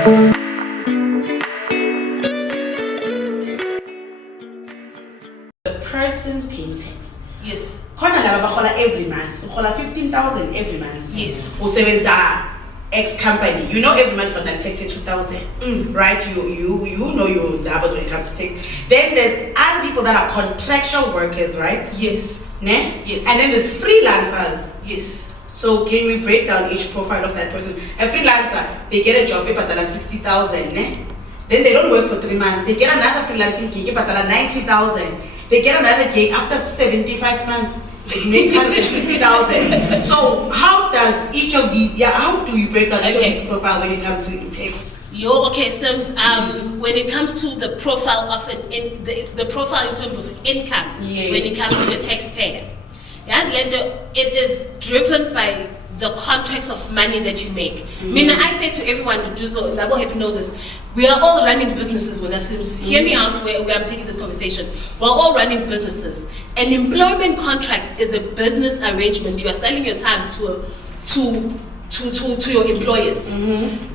The person paying tax. Yes. Every month. 15,000 every month. Yes. X company. You know every month but that takes 2,000. Right? You know your numbers when it comes to tax. Then there's other people that are contractual workers, right? Yes. Ne? Yes. And then there's freelancers. Yes. So can we break down each profile of that person? A freelancer, they get a job paper that are 60,000, ne? Then they don't work for 3 months. They get another freelancing gig but that are 90,000. They get another gig after 75 months. It makes 150,000. So how does each of these? How do you break down each of these profile when it comes to tax? Okay, Sims. When it comes to the profile of the profile in terms of income, yes. When it comes to the taxpayer, yes, it is driven by the contracts of money that you make. I say to everyone to do so, and I will have to know this. We are all running businesses when Sims. Hear me out where I'm taking this conversation. We're all running businesses. An employment contract is a business arrangement. You are selling your time to your employers.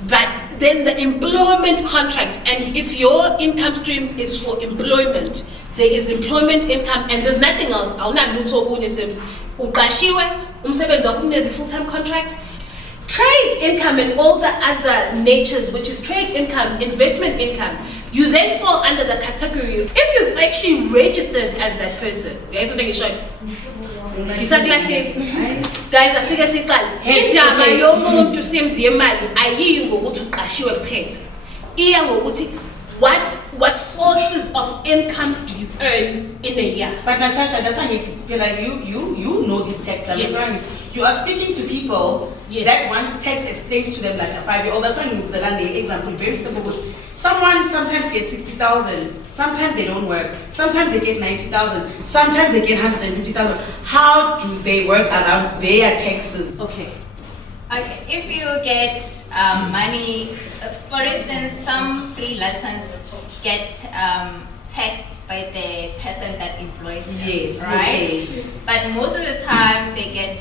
But then the employment contract, and if your income stream is for employment, there is employment income and there's nothing else. Full-time contract, trade income and all the other natures, which is trade income, investment income. You then fall under the category if you've actually registered as that person. Guys, something is showing. Guys, what sources of income do you earn in a year? But Natasha, that's why it's like you know this text. Yes. You are speaking to people that want text explained to them like a 5-year-old. That's why you the example very simple. Someone sometimes gets 60,000, sometimes they don't work, sometimes they get 90,000, sometimes they get 150,000. How do they work around their taxes? Okay, if you get money, for instance, some freelancers get taxed by the person that employs them, yes, right? Okay. But most of the time they get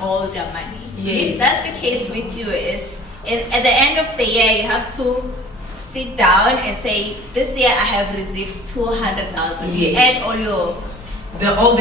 all their money. Yes. If that's the case with you, at the end of the year you have to sit down and say, this year I have received 200,000. Yes. Add all your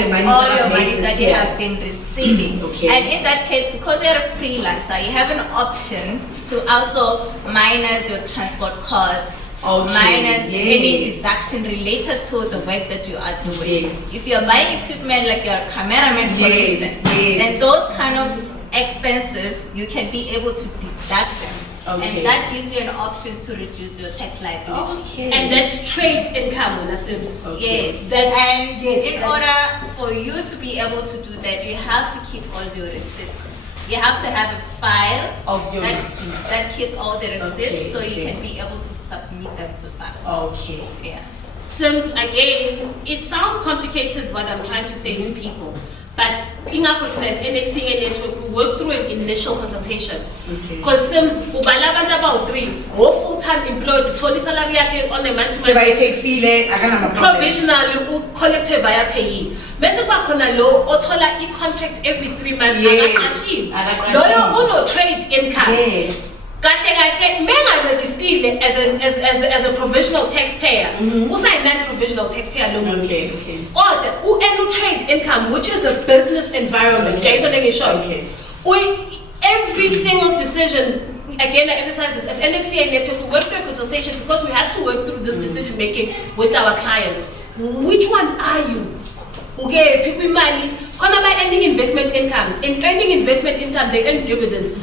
money that you have been receiving. Okay. And in that case, because you're a freelancer, you have an option to also minus your transport cost, minus any deduction related to the work that you are doing. Yes. If you're buying equipment like you're a cameraman, for instance, then those kind of expenses, you can be able to deduct them. Okay. And that gives you an option to reduce your tax liability. Okay. And that's trade income, Sims. Okay. Yes. In order for you to be able to do that, you have to keep all your receipts. You have to have a file of your receipts that keeps all the receipts, so you can be able to submit them to SARS. Okay. Yeah. Sims, again, it sounds complicated what I'm trying to say to people. But in our NXCA network, we work through an initial consultation. Because Sims, about 3, or full-time employed, totally salary on a month-to-month. Provisionally, collected via payee. Otola e-contract every 3 months. Lawyer trade income. Yes. Registered as a provisional taxpayer. Who's a non-provisional taxpayer? Okay. Or trade income, which is a business environment. Okay. Every single decision, again I emphasize this, as NXCA network, we work through consultation because we have to work through this decision making with our clients. Which one are you? Okay, pick with money. By earning investment income. In earning investment income, they earn dividends.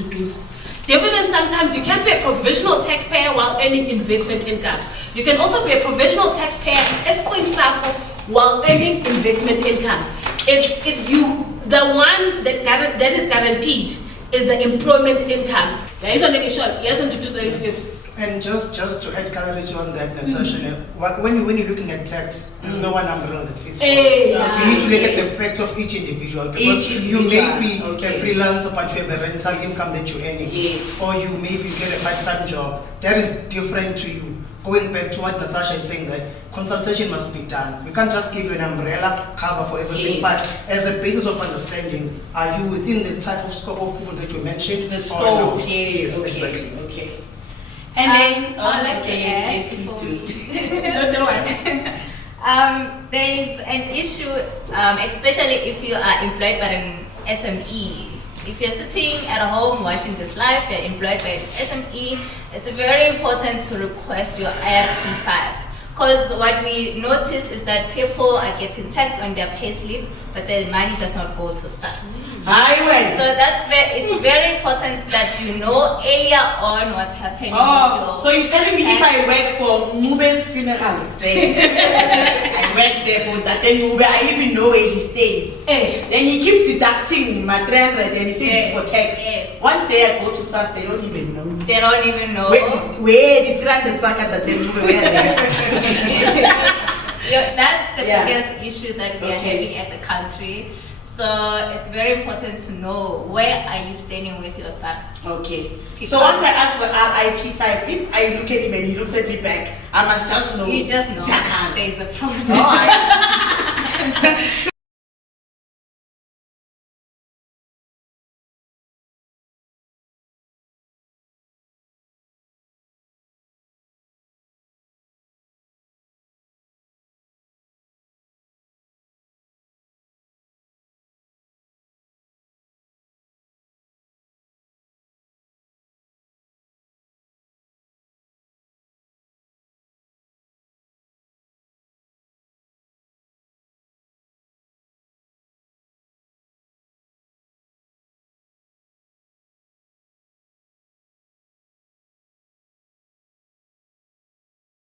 Dividends, sometimes you can be a provisional taxpayer while earning investment income. You can also be a provisional taxpayer while earning investment income. The one that is guaranteed is the employment income. And just to add clarity on that, Natasha, when you're looking at tax, there's no one umbrella that fits all. You need to look at the effect of each individual, because you may be a freelancer but you have a rental income that you're earning, or you maybe get a part-time job. That is different to you. Going back to what Natasha is saying, that consultation must be done. We can't just give you an umbrella cover for everything, but as a basis of understanding, are you within the type of scope of people that you mentioned? The scope, yes, exactly. Okay. And then, I'd like to add yes, please before do. we- No, don't worry. There is an issue, especially if you are employed by an SME. If you're sitting at home watching this live, you're employed by an SME, it's very important to request your IRP5. Because what we noticed is that people are getting taxed on their payslip, but the money does not go to SARS. Highway. So it's very important that you know earlier on what's happening with Oh, your so you're telling me if I work for Mube's funerals, then I work there for that, then Mube, I even know where he stays. Then he keeps deducting my 300 and he says it's for tax. Yes. One day I go to SAS, they don't even know. They don't even know. Where the 300 zakat that they Mube where they That's the Yeah. biggest issue that we are Okay. having as a country. So it's very important to know where are you standing with your SARS. Okay. So once I ask for RIP5, if I look at him and he looks at me back, I must just know. You just know Zakat. there's a problem. Oh,